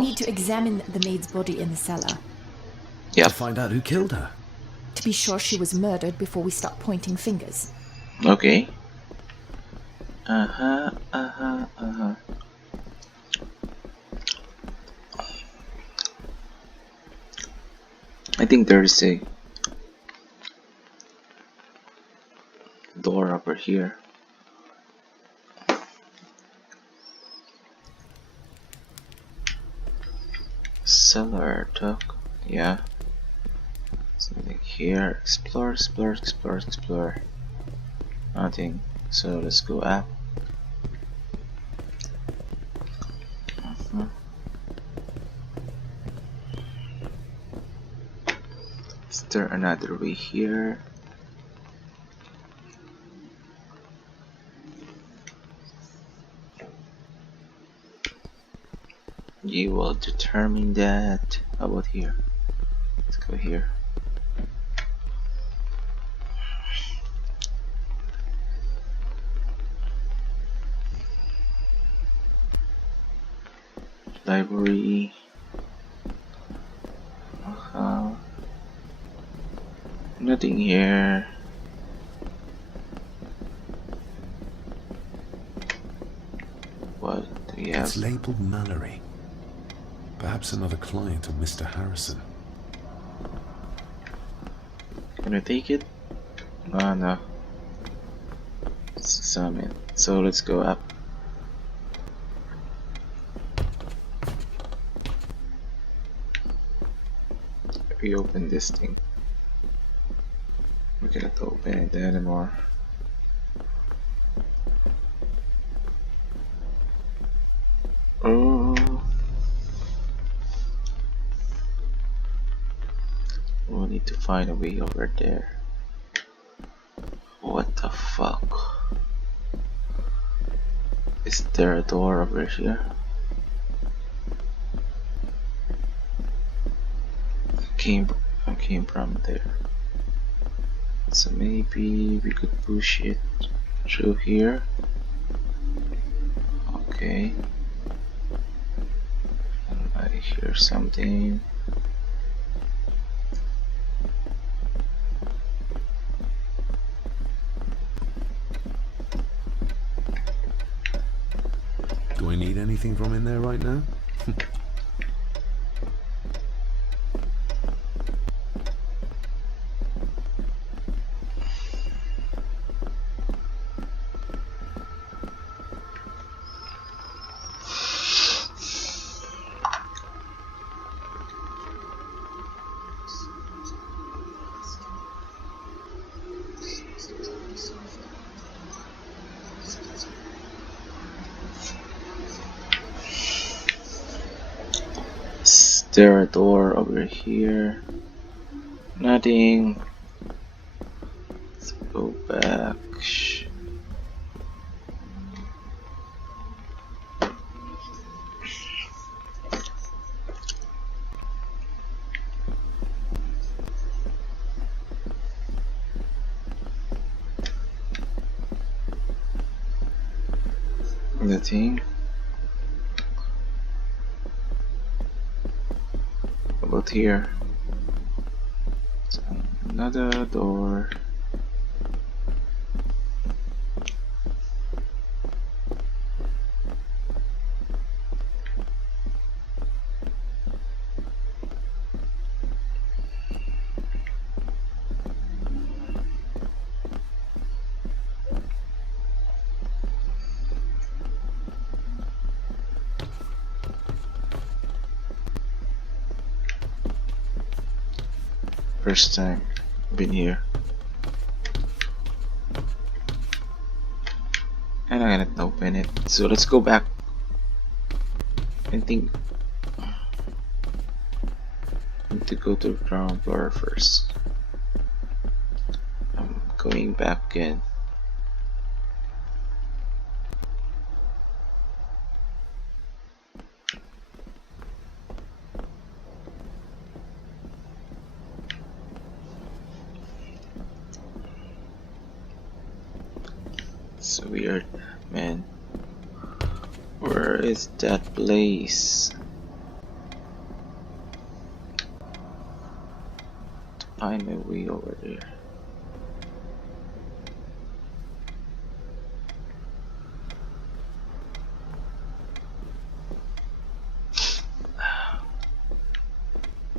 need to examine the maid's body in the cellar. Yep. To find out who killed her. To be sure she was murdered before we start pointing fingers. Okay. I think there's a door over here. Cellar talk. Yeah. Something here. Explore, explore, explore, explore. Nothing. So let's go up. Is there another way here? You will determine that. How about here? Let's go here. Library. Nothing here. What do we have? It's labeled Mallory. Perhaps another client of Mr. Harrison. Can I take it? Oh no. Let's examine. So let's go up. Reopen this thing. We cannot open it anymore. Oh. We'll need to find a way over there. What the fuck? Is there a door over here? I came from there. So maybe we could push it through here. Okay. And I hear something. Do I need anything from in there right now? Is there a door over here? Nothing. Let's go back. Nothing. How about here? Another door. First time been here. And I cannot open it. So let's go back. I think I need to go to the ground floor first. I'm going back again. So weird, man. Where is that place? find my way over there.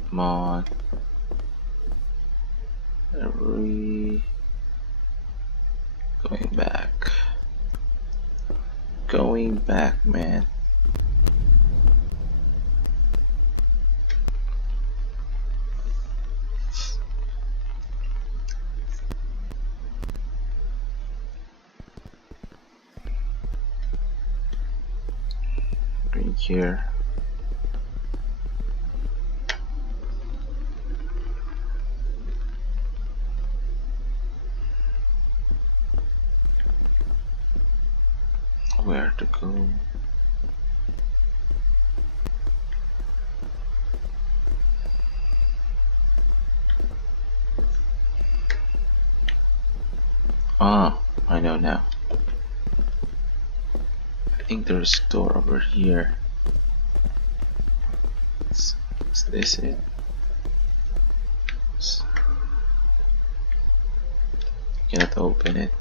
Come on. Hurry. Going back. Going back, man. Right here. Where to go? Ah, I know now. I think there's a door over here. Is this it? Cannot open it.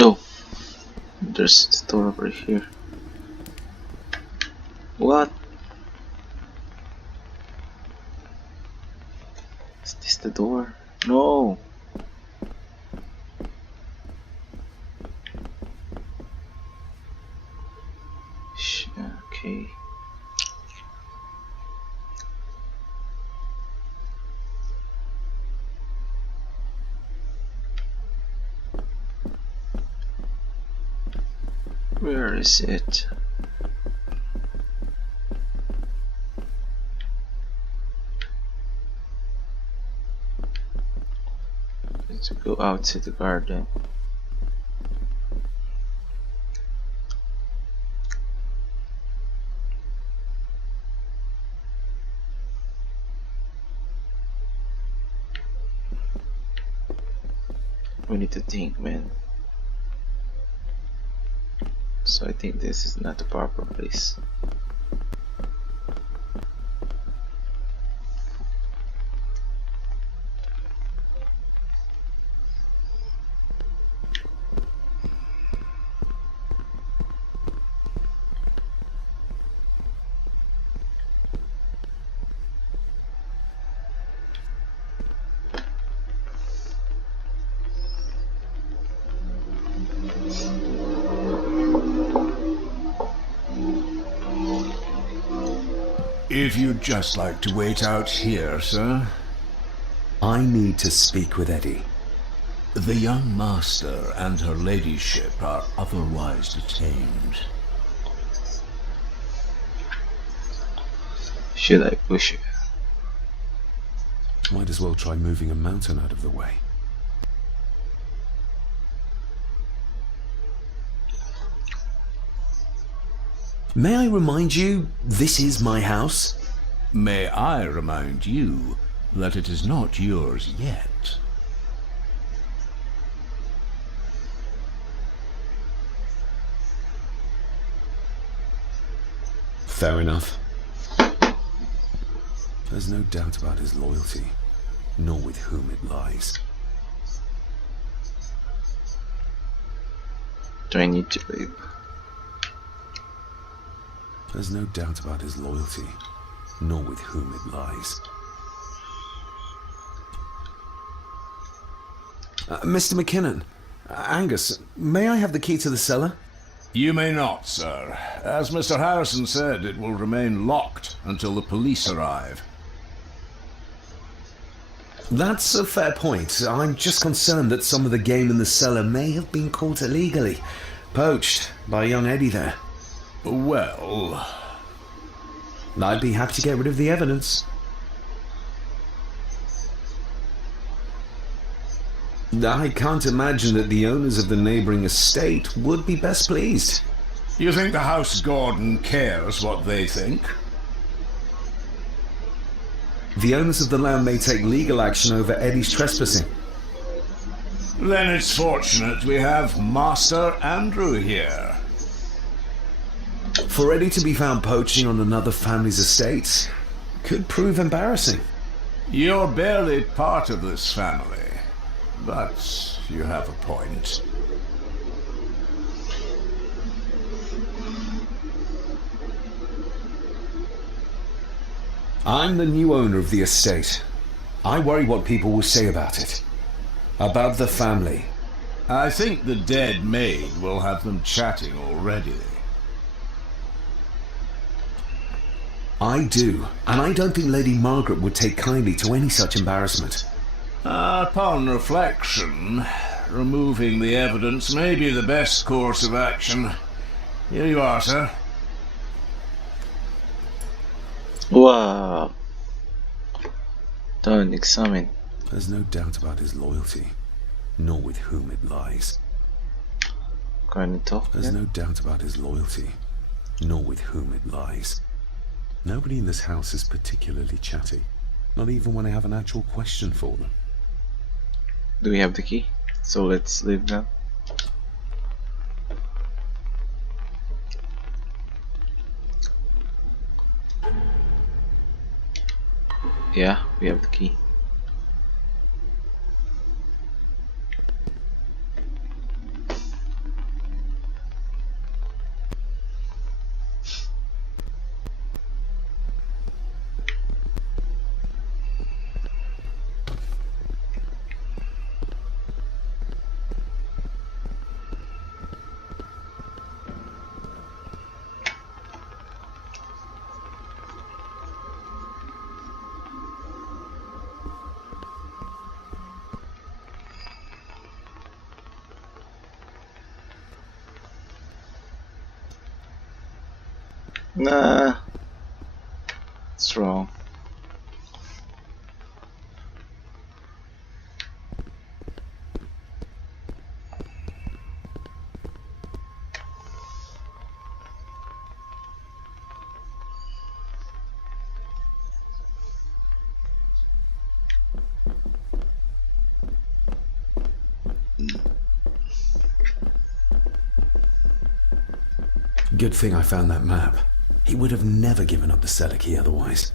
Oh, there's the door over here. What? Is this the door? No. Okay. Where is it? Let's go out to the garden. We need to think, man. So I think this is not the proper place. If you'd just like to wait out here, sir. I need to speak with Eddie. The young master and her ladyship are otherwise detained. Should I push it? Might as well try moving a mountain out of the way. May I remind you, this is my house? May I remind you that it is not yours yet? Fair enough. There's no doubt about his loyalty, nor with whom it lies. Do I need to leave? There's no doubt about his loyalty, nor with whom it lies. Mr. McKinnon, Angus, may I have the key to the cellar? You may not, sir. As Mr. Harrison said, it will remain locked until the police arrive. That's a fair point. I'm just concerned that some of the game in the cellar may have been caught illegally, poached by young Eddie there. Well, I'd be happy to get rid of the evidence. I can't imagine that the owners of the neighbouring estate would be best pleased. you think the House Gordon cares what they think? The owners of the land may take legal action over Eddie's trespassing. Then it's fortunate we have Master Andrew here. For Eddie to be found poaching on another family's estate could prove embarrassing. You're barely part of this family, but you have a point. I'm the new owner of the estate. I worry what people will say about it. About the family. I think the dead maid will have them chatting already. I do, and I don't think Lady Margaret would take kindly to any such embarrassment. Upon reflection, removing the evidence may be the best course of action. Here you are, sir. Wow. Don't examine. There's no doubt about his loyalty, nor with whom it lies. Going to talk. There's no doubt about his loyalty, nor with whom it lies. Nobody in this house is particularly chatty, not even when I have an actual question for them. Do we have the key? So let's leave now. Yeah, we have the key. Nah, it's wrong. Good thing I found that map. He would have never given up the cellar key otherwise.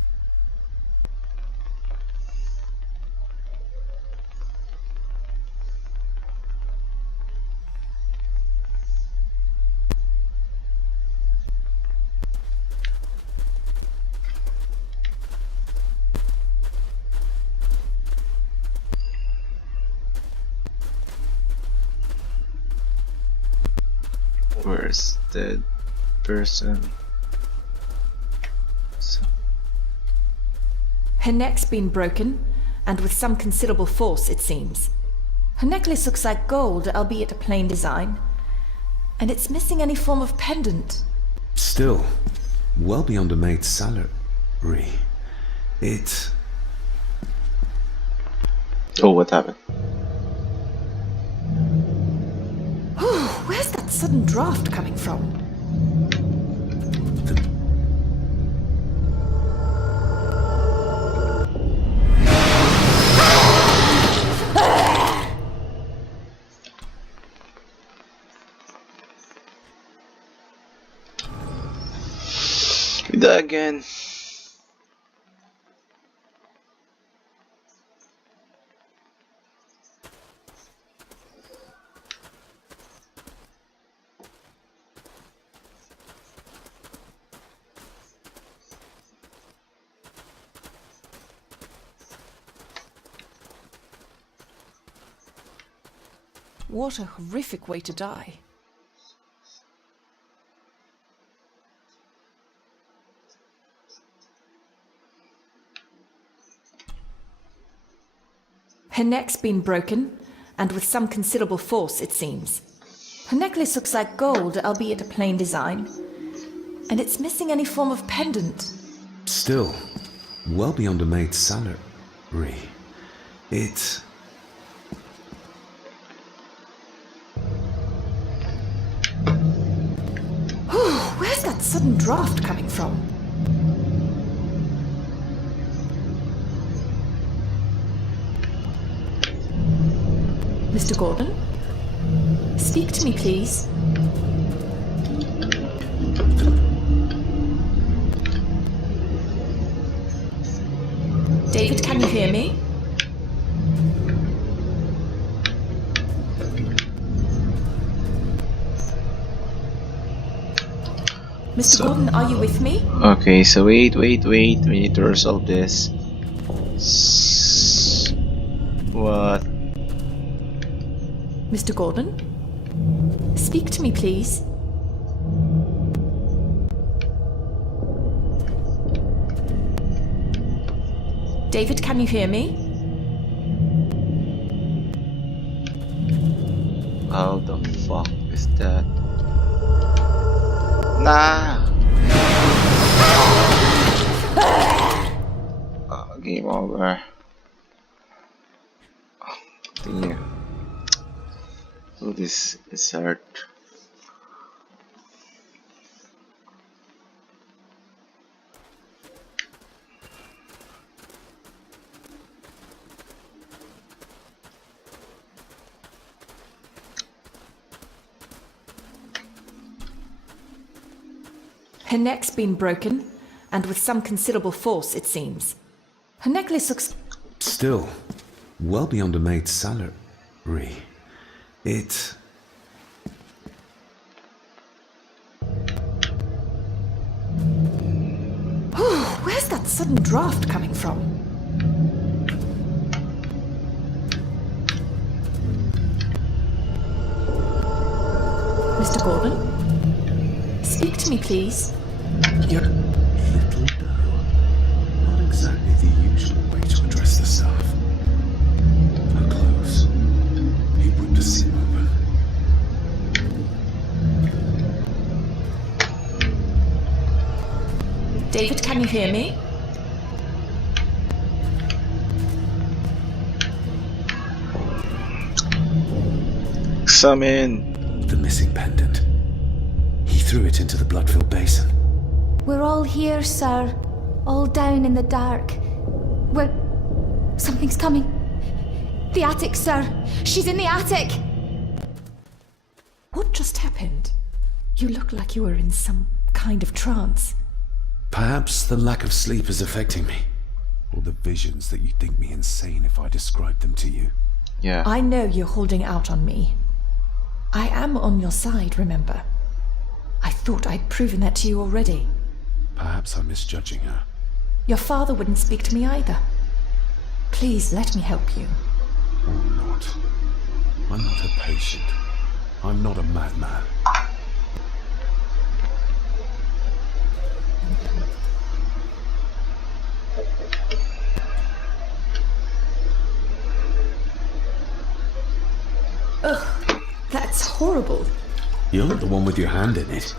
Where's the person? Her neck's been broken, and with some considerable force, it seems. Her necklace looks like gold, albeit a plain design, and it's missing any form of pendant. Still, well beyond a maid's salary. It... Oh, what happened? Oh, where's that sudden draft coming from? We die again. What a horrific way to die. Her neck's been broken, and with some considerable force, it seems. Her necklace looks like gold, albeit a plain design, and it's missing any form of pendant. Still, well beyond a maid's salary. It... Where's that sudden draft coming from? Mr. Gordon? Speak to me, please. David, can you hear me? Mr. Gordon, are you with me? Okay, so wait. We need to resolve this. What? Mr. Gordon? Speak to me, please. David, can you hear me? How the fuck is that? Nah! Game over. Oh, dear. Oh, this is hard. Her neck's been broken, and with some considerable force, it seems. Her necklace looks... Still, well beyond a maid's salary. It... Where's that sudden draft coming from? Mr. Gordon? Speak to me, please. Your little girl. Not exactly the usual way to address the staff. Her clothes. He whipped the seam open. David, can you hear me? Summon! The missing pendant. He threw it into the blood-filled basin. We're all here, sir. All down in the dark. We're... Something's coming. The attic, sir. She's in the attic. What just happened? You look like you were in some kind of trance. Perhaps the lack of sleep is affecting me. Or the visions that you'd think me insane if I described them to you. Yeah. I know you're holding out on me. I am on your side, remember? I thought I'd proven that to you already. Perhaps I'm misjudging her. Your father wouldn't speak to me either. Please let me help you. I'm not. I'm not a patient. I'm not a madman. Ugh, that's horrible. You're not the one with your hand in it.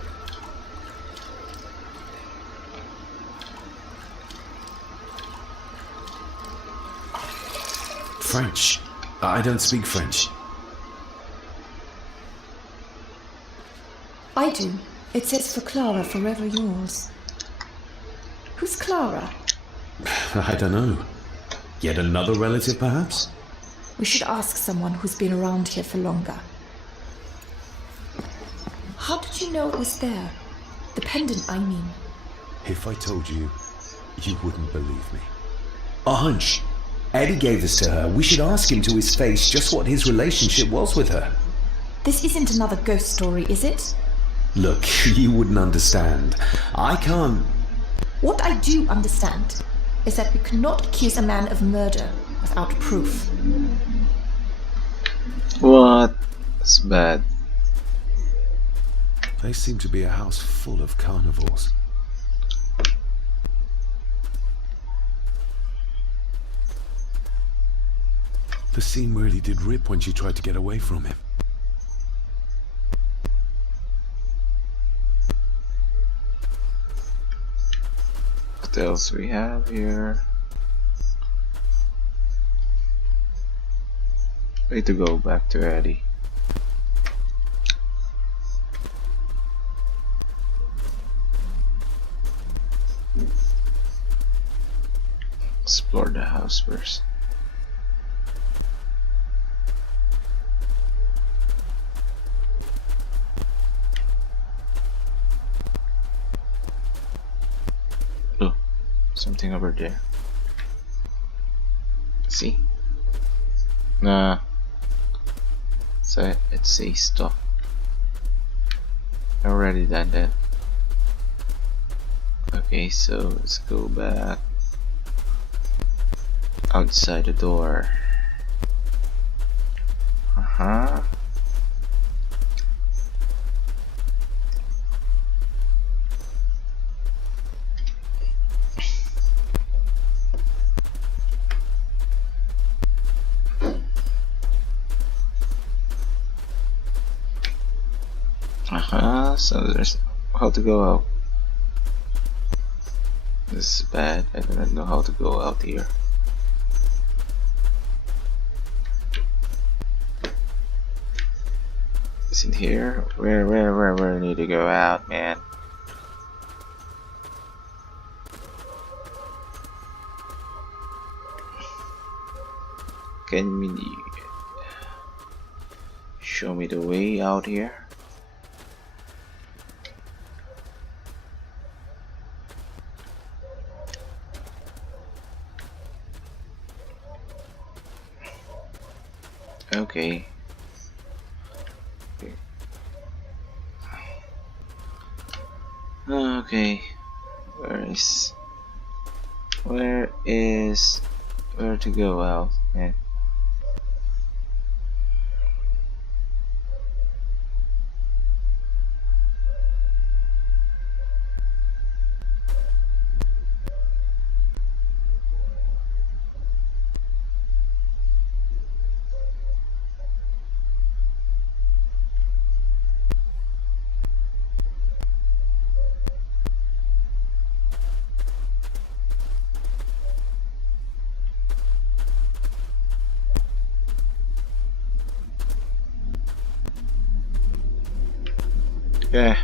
French. I don't speak French. I do. It says for Clara, forever yours. Who's Clara? I don't know. Yet another relative, perhaps? We should ask someone who's been around here for longer. How did you know it was there? The pendant, I mean. If I told you, you wouldn't believe me. A hunch. Eddie gave this to her. We should ask him to his face just what his relationship was with her. This isn't another ghost story, is it? Look, you wouldn't understand. I can't... What I do understand is that we cannot accuse a man of murder without proof. What? That's bad. They seem to be a house full of carnivores. The seam really did rip when she tried to get away from him. What else we have here? Way to go back to Eddie. Explore the house first. something over there. See? Nah. So let's say stop. I already done that. Okay, so let's go back outside the door. So there's how to go out. This is bad. I don't know how to go out here. Is it here? Where I need to go out, man? Can you show me the way out here? Okay. Okay. Where to go out? Yeah. Yeah.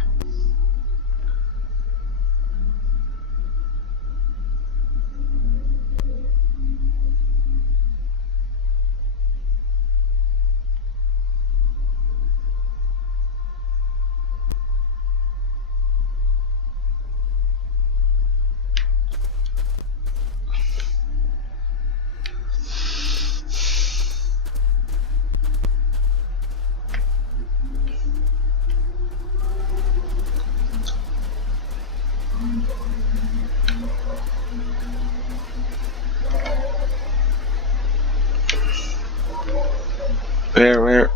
Where?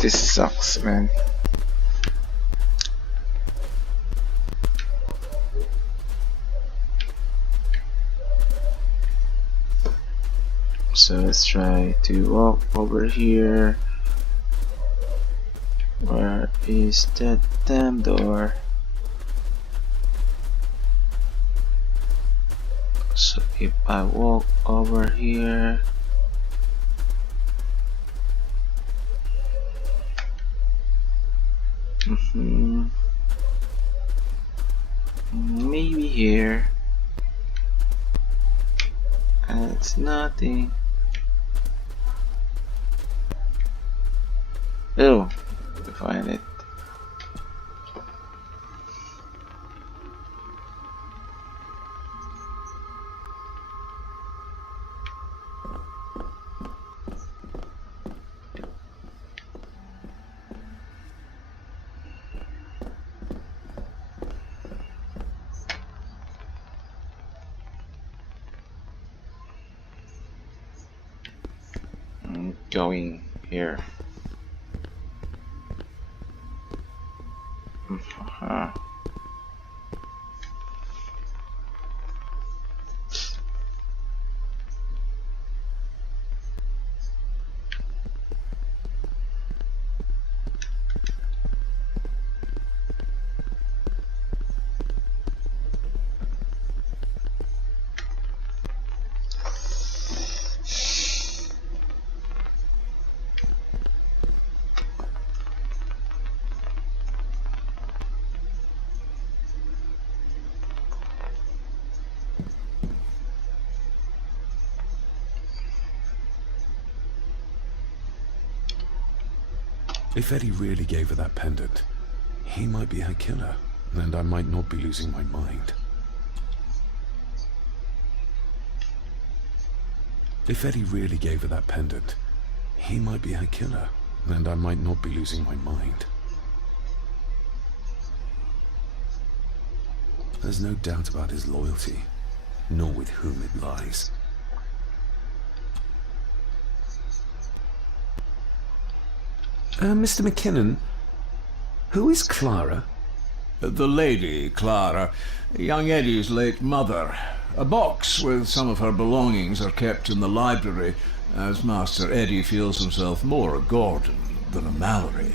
This sucks, man. So let's try to walk over here. Where is that damn door? So if I walk over here, maybe here. It's nothing. Oh, we find it. Going here. If Eddie really gave her that pendant, he might be her killer, and I might not be losing my mind. If Eddie really gave her that pendant, he might be her killer, and I might not be losing my mind. There's no doubt about his loyalty, nor with whom it lies. Mr. McKinnon, who is Clara? The lady, Clara, young Eddie's late mother. A box with some of her belongings are kept in the library, as Master Eddie feels himself more a Gordon than a Mallory.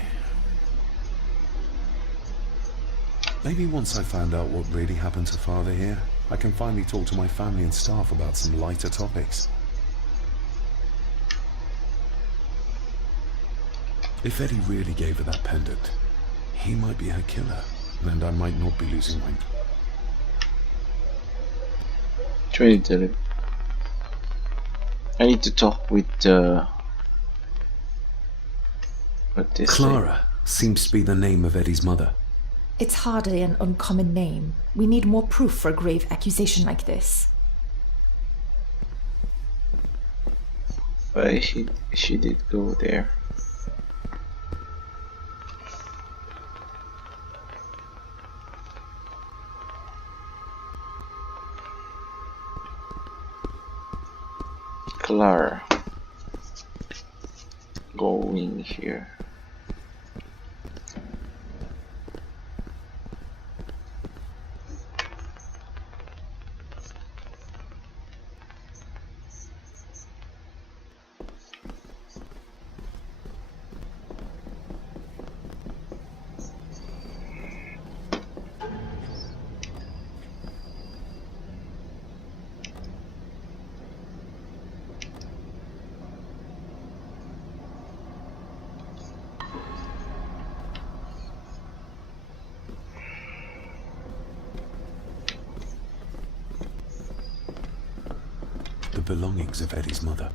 Maybe once I find out what really happened to Father here, I can finally talk to my family and staff about some lighter topics. If Eddie really gave her that pendant, he might be her killer, and I might not be losing my... Try to tell him. I need to talk with what this Clara seems to be the name of Eddie's mother. It's hardly an uncommon name. We need more proof for a grave accusation like this. But she did go there. Clara going here. The belongings of Eddie's mother.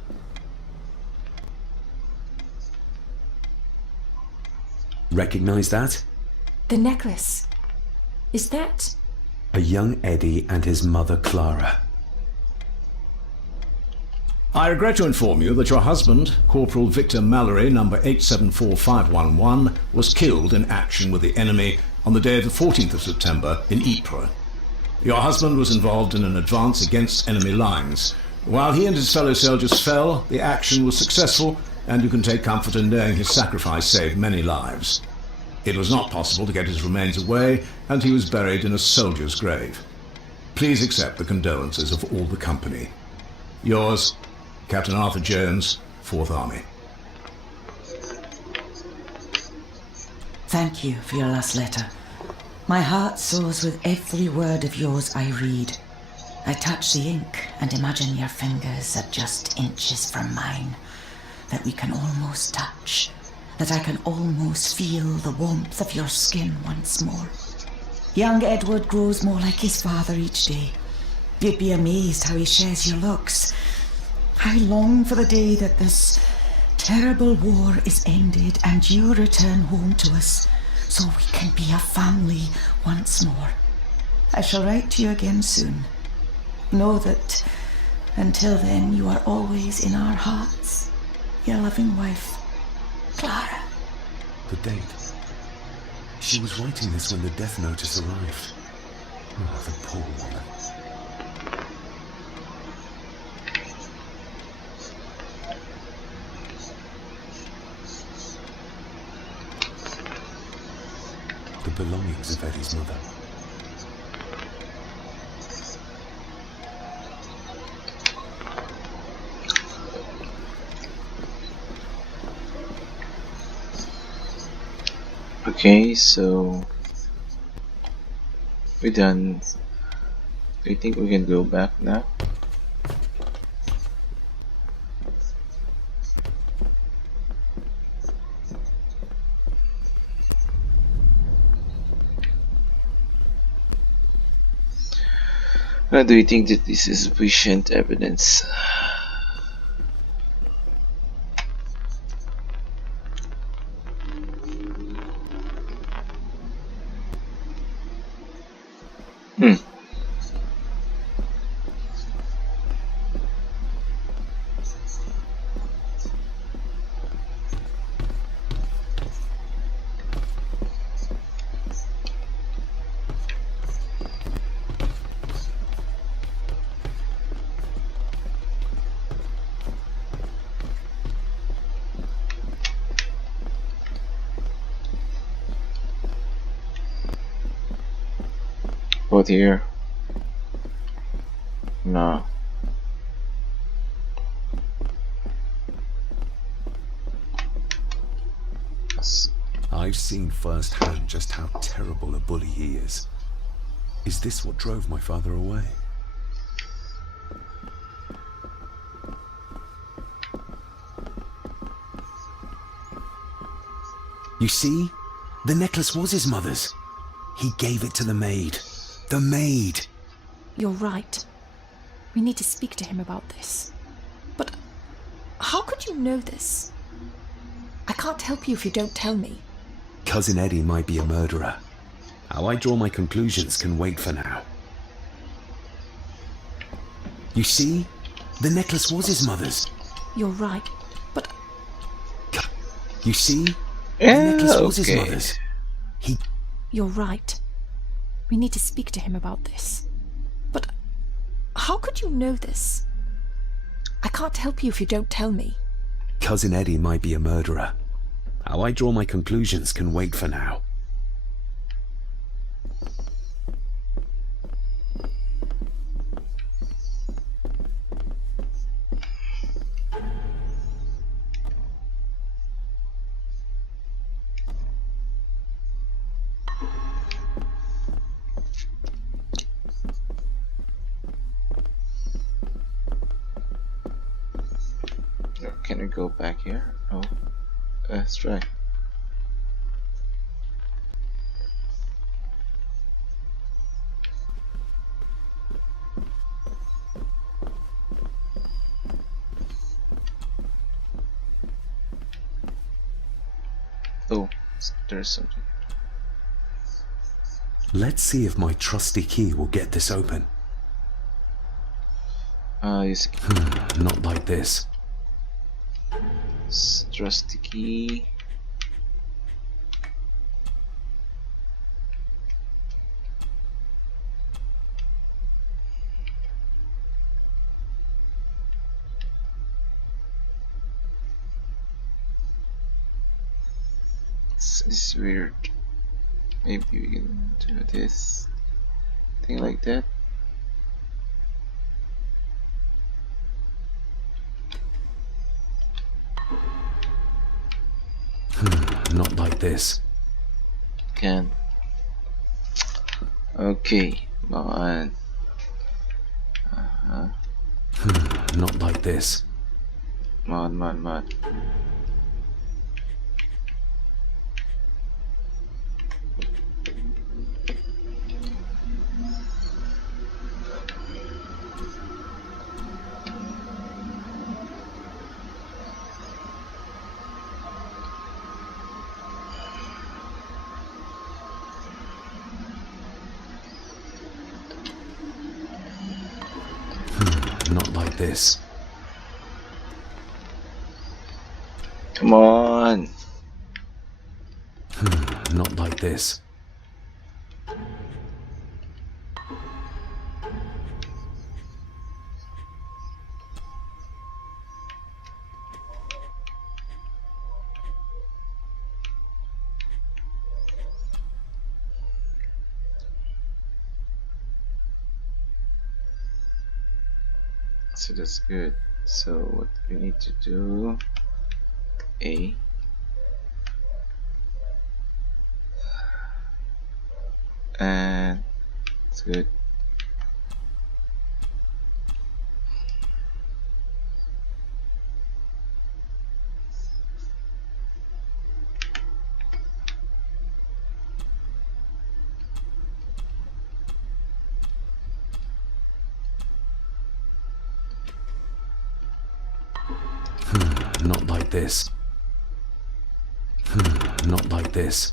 Recognize that? The necklace. Is that... A young Eddie and his mother Clara. I regret to inform you that your husband, Corporal Victor Mallory, number 874511, was killed in action with the enemy on the day of the 14th of September in Ypres. Your husband was involved in an advance against enemy lines. While he and his fellow soldiers fell, the action was successful, and you can take comfort in knowing his sacrifice saved many lives. It was not possible to get his remains away, and he was buried in a soldier's grave. Please accept the condolences of all the company. Yours, Captain Arthur Jones, 4th Army. Thank you for your last letter. My heart soars with every word of yours I read. I touch the ink and imagine your fingers are just inches from mine, that we can almost touch, that I can almost feel the warmth of your skin once more. Young Edward grows more like his father each day. You'd be amazed how he shares your looks. I long for the day that this terrible war is ended and you return home to us, so we can be a family once more. I shall write to you again soon. Know that until then you are always in our hearts. Your loving wife, Clara. The date. She was writing this when the death notice arrived. Oh, the poor woman. The belongings of Eddie's mother. Okay, so we're done. I think we can go back now. Do you think that this is sufficient evidence? teleport here? No. I've seen firsthand just how terrible a bully he is. Is this what drove my father away? You see? The necklace was his mother's. He gave it to the maid. The maid! You're right. We need to speak to him about this. But how could you know this? I can't help you if you don't tell me. Cousin Eddie might be a murderer. How I draw my conclusions can wait for now. You see? The necklace was his mother's. You're right. But You see? The Yeah, necklace was his okay. mother's. you're right. We need to speak to him about this. But how could you know this? I can't help you if you don't tell me. Cousin Eddie might be a murderer. How I draw my conclusions can wait for now. Can we go back here? Oh, that's right. Oh, there's something. Let's see if my trusty key will get this open. Use Not like this. trusty key. It's weird. Maybe we can do this thing like that. Not like this. Can. Okay, come on. Not like this. Come on. Not like this. Come on. Not like this. So that's good. So what we need to do, A, and it's good. Not like this. Not like this.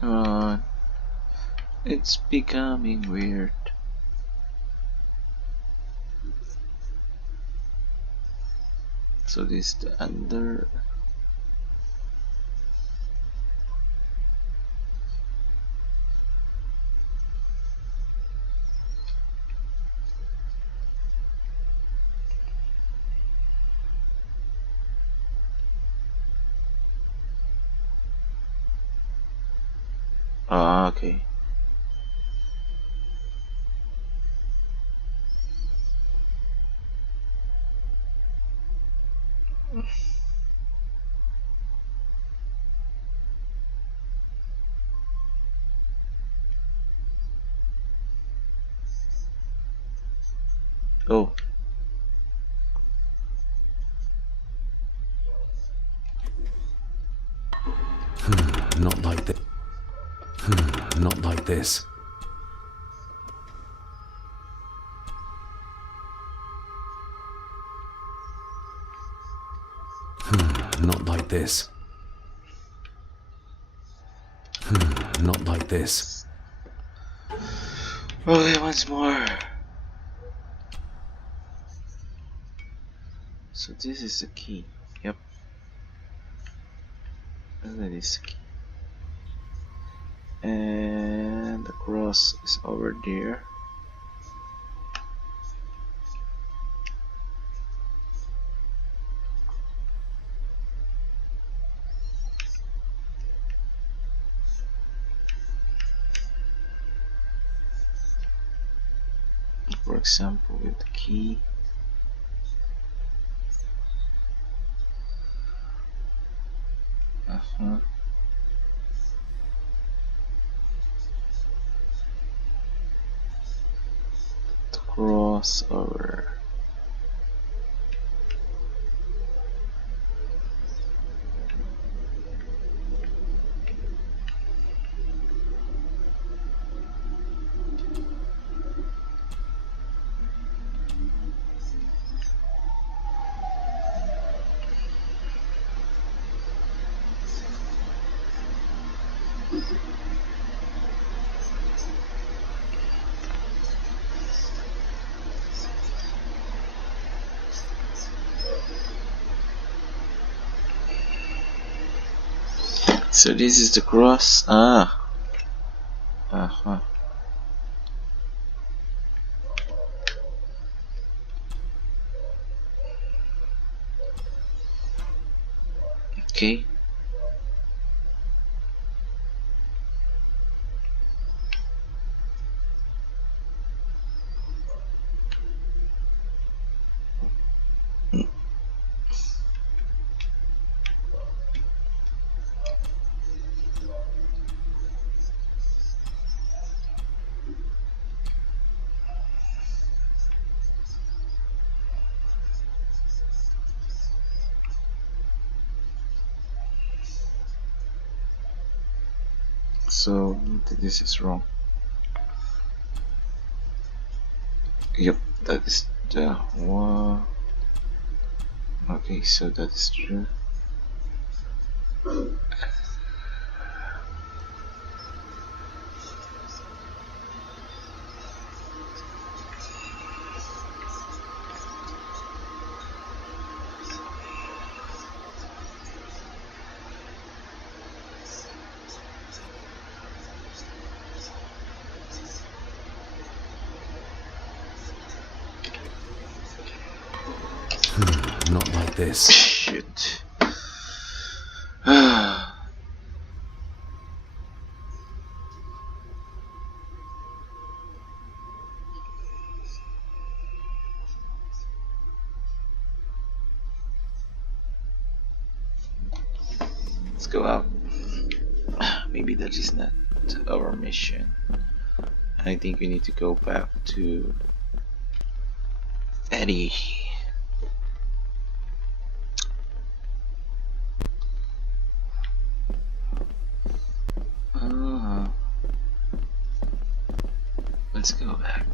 Come on. It's becoming weird. So this is the under. Ah, okay. Oh. Not like this. Not like this. Not like this. Not like this. Okay, once more. So this is the key. Yep. That is the key. And the cross is over there. For example, with the key. The cross over. So this is the cross. Okay. So this is wrong. Yep, that is the one. Okay, so that is true. Not like this. Shit. Let's go out. Maybe that is not our mission. I think we need to go back to Eddie. Let's go back.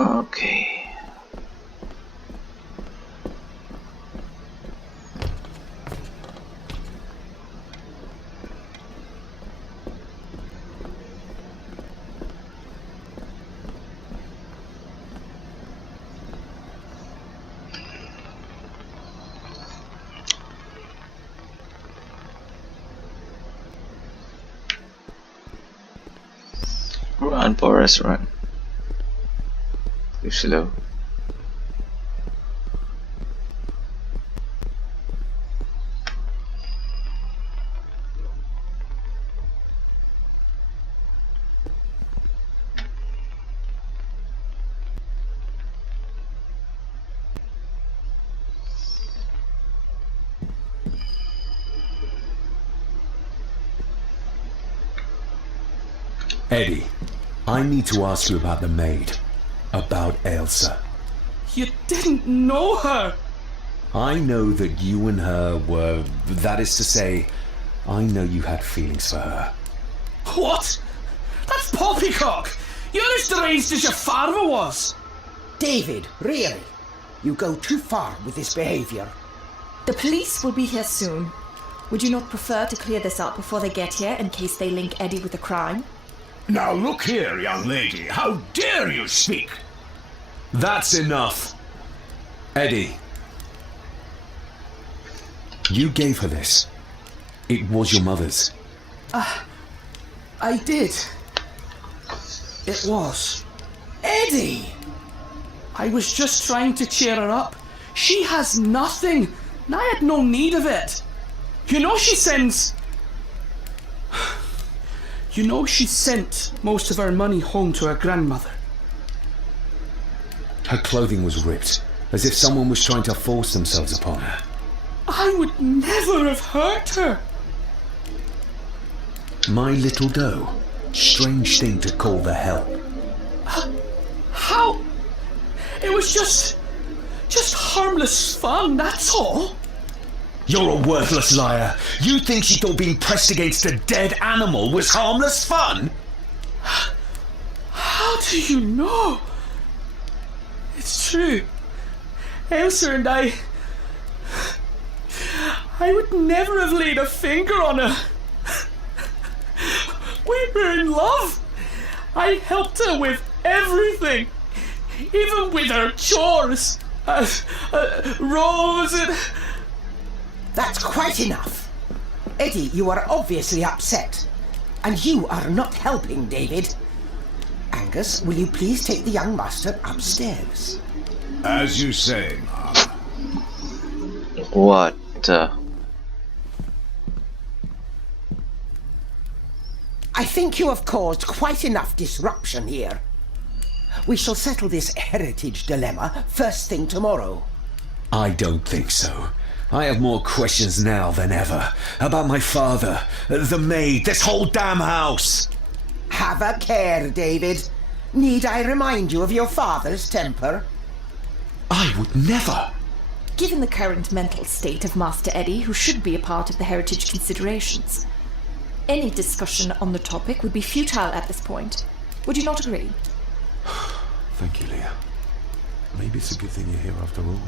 Okay. Run, Forrest, run. Too slow. Eddie, I need to ask you about the maid. About Elsa. You didn't know her! I know that you and her were... That is to say, I know you had feelings for her. What? That's poppycock! You're as deranged as your father was! David, really? You go too far with this behavior. The police will be here soon. Would you not prefer to clear this up before they get here in case they link Eddie with the crime? Now look here, young lady. How dare you speak? That's enough. Eddie. You gave her this. It was your mother's. I did. It was. Eddie! I was just trying to cheer her up. She has nothing, and I had no need of it. You know she sends... You know she sent most of her money home to her grandmother. Her clothing was ripped, as if someone was trying to force themselves upon her. I would never have hurt her. My little doe. Strange thing to call the help. How? It was just harmless fun, that's all. You're a worthless liar. You think she thought being pressed against a dead animal was harmless fun? How do you know? It's true. Elsa and I would never have laid a finger on her. We were in love. I helped her with everything, even with her chores. Rose and... That's quite enough. Eddie, you are obviously upset. And you are not helping, David. Angus, will you please take the young master upstairs? As you say, Mom. What? I think you have caused quite enough disruption here. We shall settle this heritage dilemma first thing tomorrow. I don't think so. I have more questions now than ever. About my father, the maid, this whole damn house. Have a care, David. Need I remind you of your father's temper? I would never. Given the current mental state of Master Eddie, who should be a part of the heritage considerations, any discussion on the topic would be futile at this point. Would you not agree? Thank you, Leah. Maybe it's a good thing you're here after all.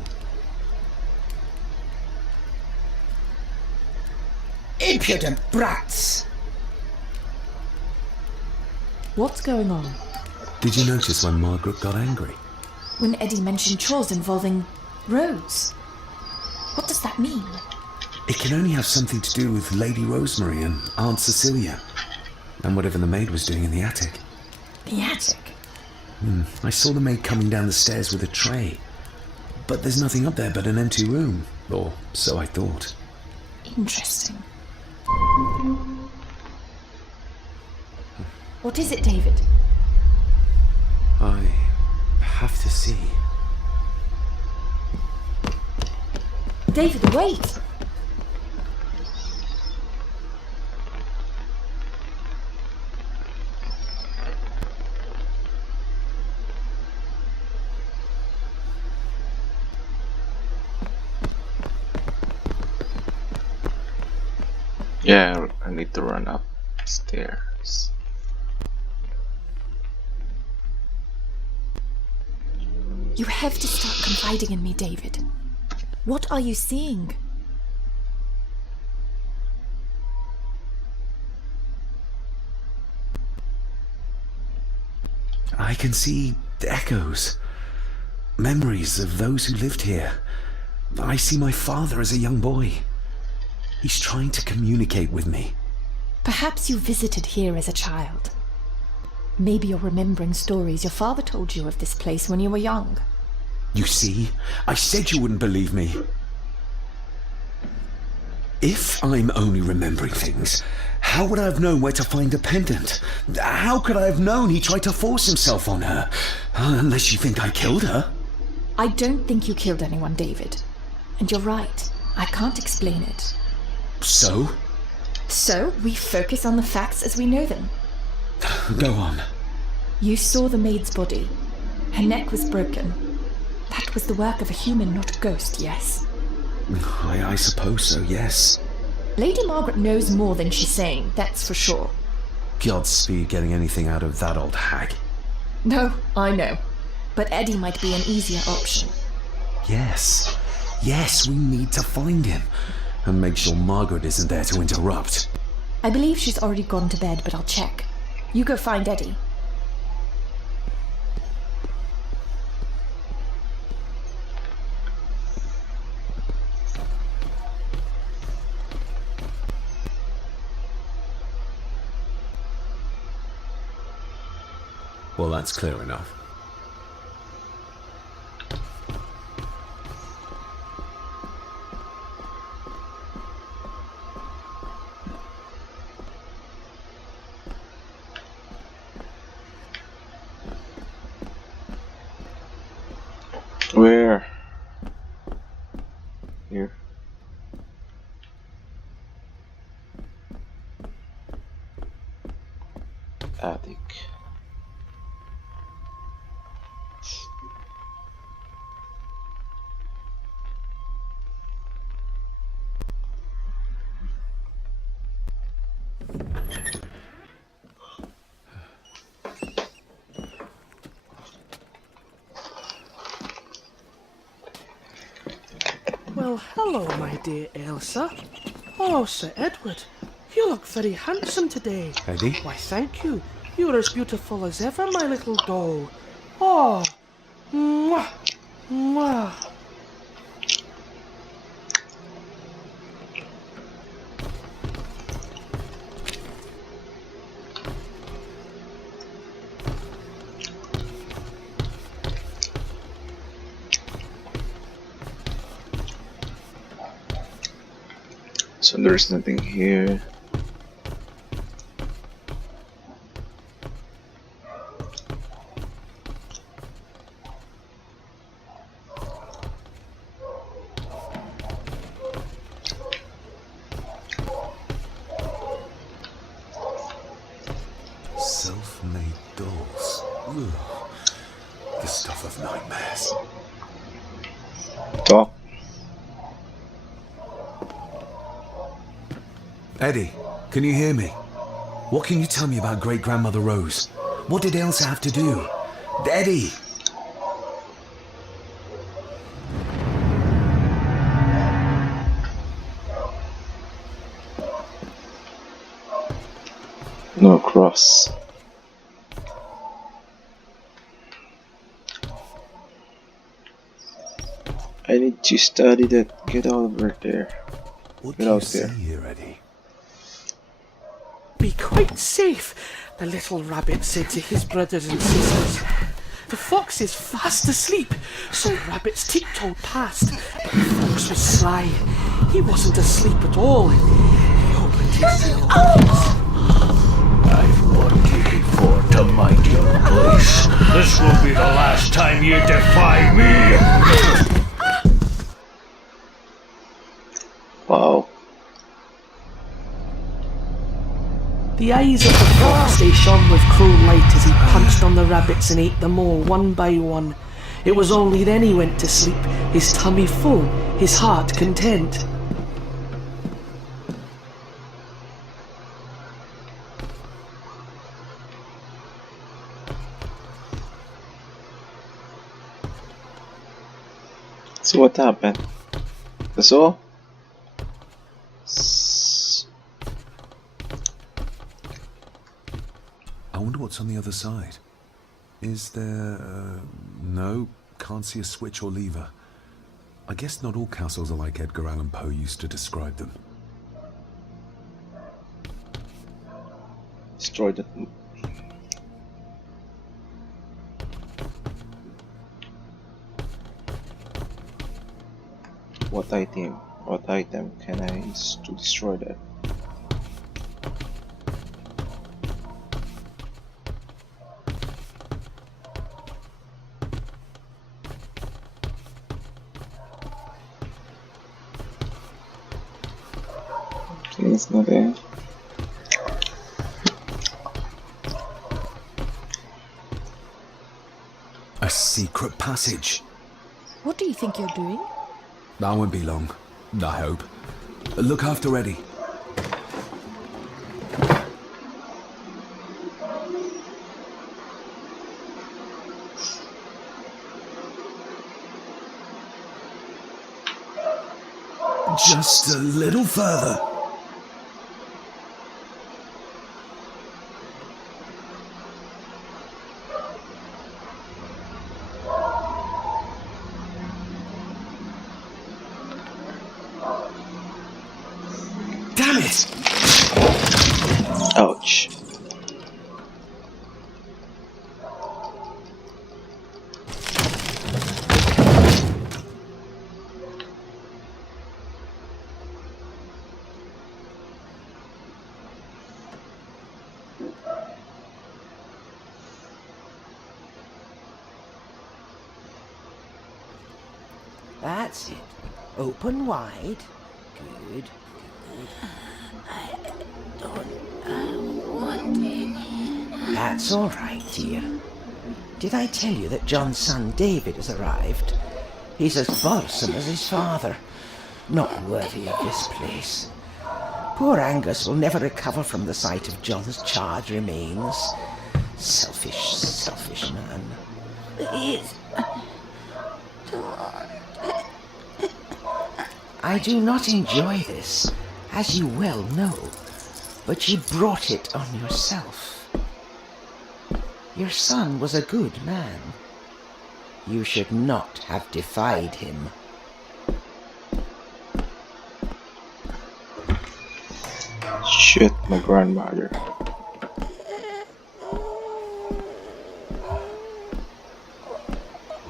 Impudent brats! What's going on? Did you notice when Margaret got angry? When Eddie mentioned chores involving Rose. What does that mean? It can only have something to do with Lady Rosemary and Aunt Cecilia. And whatever the maid was doing in the attic. The attic? I saw the maid coming down the stairs with a tray. But there's nothing up there but an empty room. Or so I thought. Interesting. What is it, David? I have to see. David, wait! Yeah, I need to run upstairs. You have to start confiding in me, David. What are you seeing? I can see echoes. Memories of those who lived here. I see my father as a young boy. He's trying to communicate with me. Perhaps you visited here as a child. Maybe you're remembering stories your father told you of this place when you were young. You see? I said you wouldn't believe me. If I'm only remembering things, how would I have known where to find the pendant? How could I have known he tried to force himself on her? Unless you think I killed her. I don't think you killed anyone, David. And you're right. I can't explain it. So? So, we focus on the facts as we know them. Go on. You saw the maid's body. Her neck was broken. That was the work of a human, not a ghost, yes? I suppose so, yes. Lady Margaret knows more than she's saying, that's for sure. Godspeed getting anything out of that old hag. No, I know. But Eddie might be an easier option. Yes. Yes, we need to find him. And make sure Margaret isn't there to interrupt. I believe she's already gone to bed, but I'll check. You go find Eddie. Well, that's clear enough. Where? Here. Attic. Well, hello, my dear Elsa. Oh, Sir Edward, you look very handsome today. Eddie? Why, thank you. You're as beautiful as ever, my little doll. Oh, mwah, mwah. So there's nothing here. Self-made dolls. Ugh. The stuff of nightmares. Oh, Eddie, can you hear me? What can you tell me about great-grandmother Rose? What did Elsa have to do? Eddie! no cross. I need to study that. Get over there. What Get do you out see there. here, Eddie? Be quite safe, the little rabbit said to his brothers and sisters. The fox is fast asleep, so the rabbits tiptoed past, but the fox was sly. He wasn't asleep at all. He opened his little eyes. I've warned you before to mind your place. This will be the last time you defy me. Wow. The eyes of the fox, they shone with cruel light as he punched on the rabbits and ate them all one by one. It was only then he went to sleep, his tummy full, his heart content. So what happened? That's all? I wonder what's on the other side. Is there... no, can't see a switch or lever. I guess not all castles are like Edgar Allan Poe used to describe them. Destroy the What item can I use to destroy that? Okay, it's not there. A secret passage. What do you think you're doing? That won't be long, I hope. Look after Eddie. Just a little further. Damn it! Ouch. That's it. Open wide. Good. That's all right, dear. Did I tell you that John's son David has arrived? He's as bothersome as his father. Not worthy of this place. Poor Angus will never recover from the sight of John's charred remains. Selfish, selfish man. Please. I do not enjoy this, as you well know, but you brought it on yourself. Your son was a good man. You should not have defied him. Shit, my grandmother.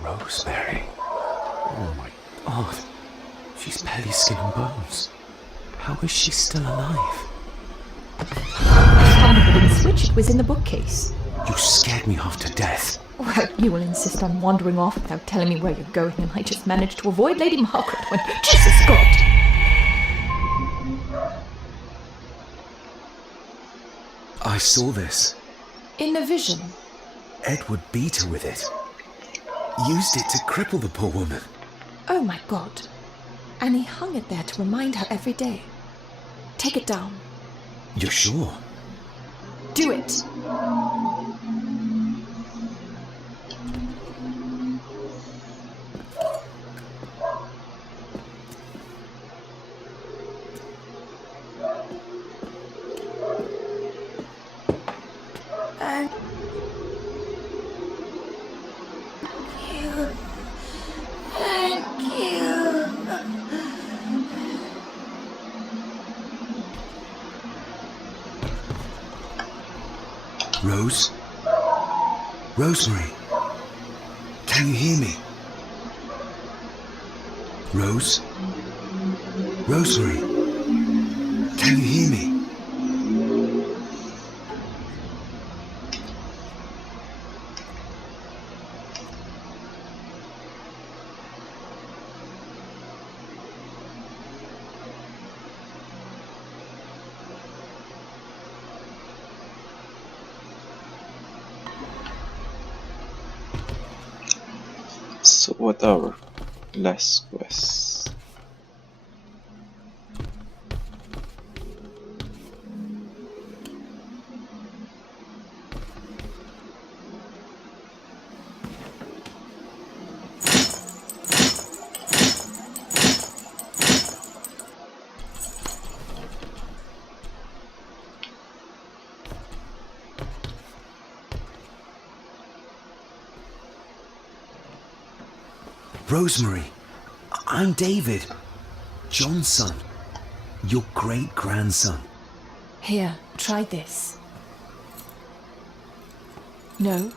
Rosemary. Oh my god. She's barely skin and bones. How is she still alive? Found the wooden switch. It was in the bookcase. You scared me half to death. Well, you will insist on wandering off without telling me where you're going, and I just managed to avoid Lady Margaret when... Jesus God! I saw this. In a vision. Edward beat her with it. Used it to cripple the poor woman. Oh my God. And he hung it there to remind her every day. Take it down. You're sure? Do it. Rose? Rosemary? Can you hear me? Rose? Rosemary? Can you hear me? So what are our last quests? Rosemary, I'm David, John's son, your great-grandson. Here, try this. No,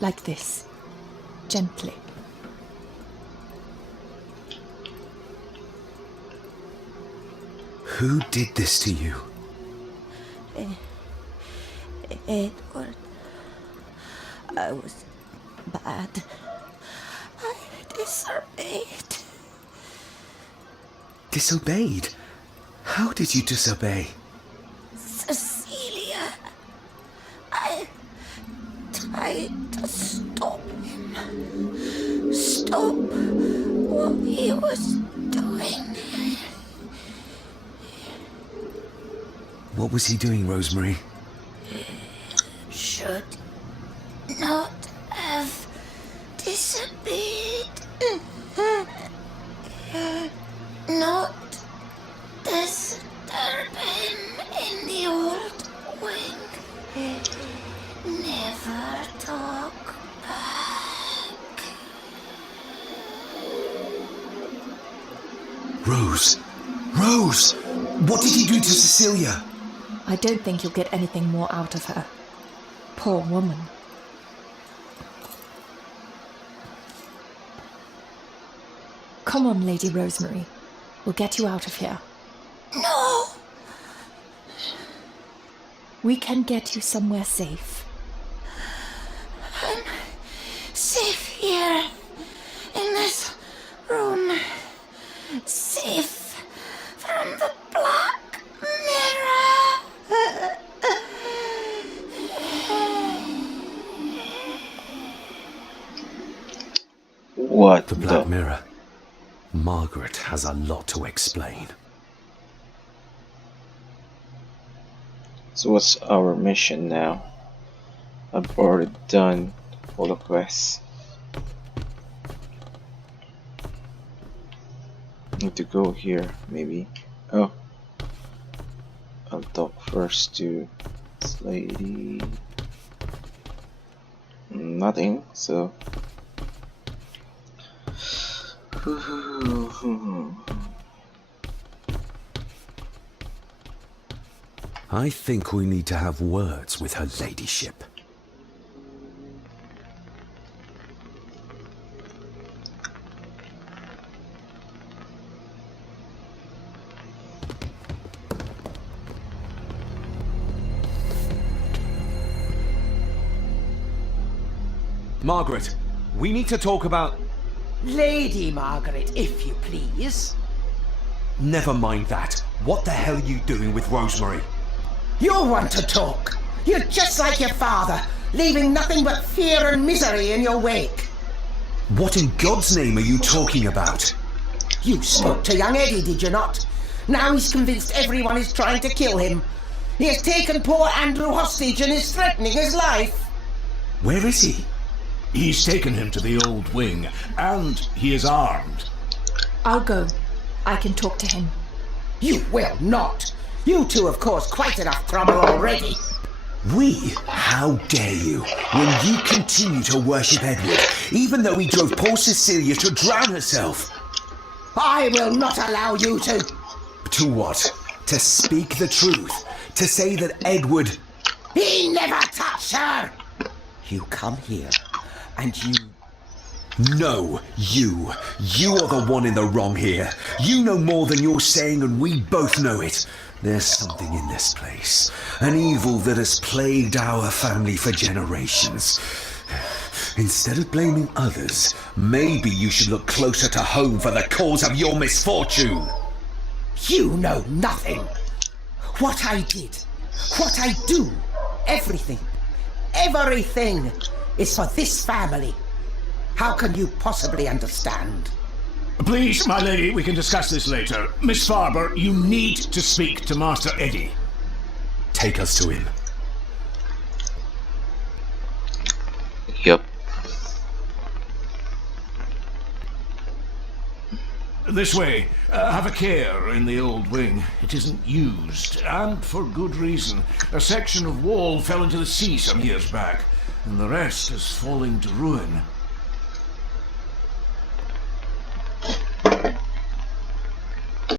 like this. Gently. Who did this to you? Edward. I was bad. I disobeyed. Disobeyed? How did you disobey? Cecilia. I tried to stop him. Stop what he was doing. What was he doing, Rosemary? Should not have disobeyed. Not disturb him in the old wing. Never talk back. Rose! Rose! What did he do to Cecilia? I don't think you'll get anything more out of her. Poor woman. Come on, Lady Rosemary. We'll get you out of here. No! We can get you somewhere safe. I'm safe here, in this room. Safe from the Black Mirror. What The Black Mirror. Margaret has a lot to explain. So what's our mission now? I've already done all the quests. Need to go here, maybe. Oh, I'll talk first to this lady. Nothing, so I think we need to have words with her ladyship. Margaret, we need to talk about... Lady Margaret, if you please. Never mind that. What the hell are you doing with Rosemary? You want to talk. You're just like your father, leaving nothing but fear and misery in your wake. What in God's name are you talking about? You spoke to young Eddie, did you not? Now he's convinced everyone is trying to kill him. He has taken poor Andrew hostage and is threatening his life. Where is he? He's taken him to the old wing, and he is armed. I'll go. I can talk to him. You will not. You two have caused quite enough trouble already. We? How dare you? When you continue to worship Edward, even though he drove poor Cecilia to drown herself. I will not allow you to. To what? To speak the truth? To say that Edward... He never touched her! You come here, and you... No, you. You are the one in the wrong here. You know more than you're saying, and we both know it. There's something in this place. An evil that has plagued our family for generations. Instead of blaming others, maybe you should look closer to home for the cause of your misfortune. You know nothing. What I did, what I do, everything is for this family. How can you possibly understand? Please, my lady, we can discuss this later. Miss Farber, you need to speak to Master Eddie. Take us to him. Yep. This way. Have a care in the old wing. It isn't used, and for good reason. A section of wall fell into the sea some years back, and the rest is falling to ruin.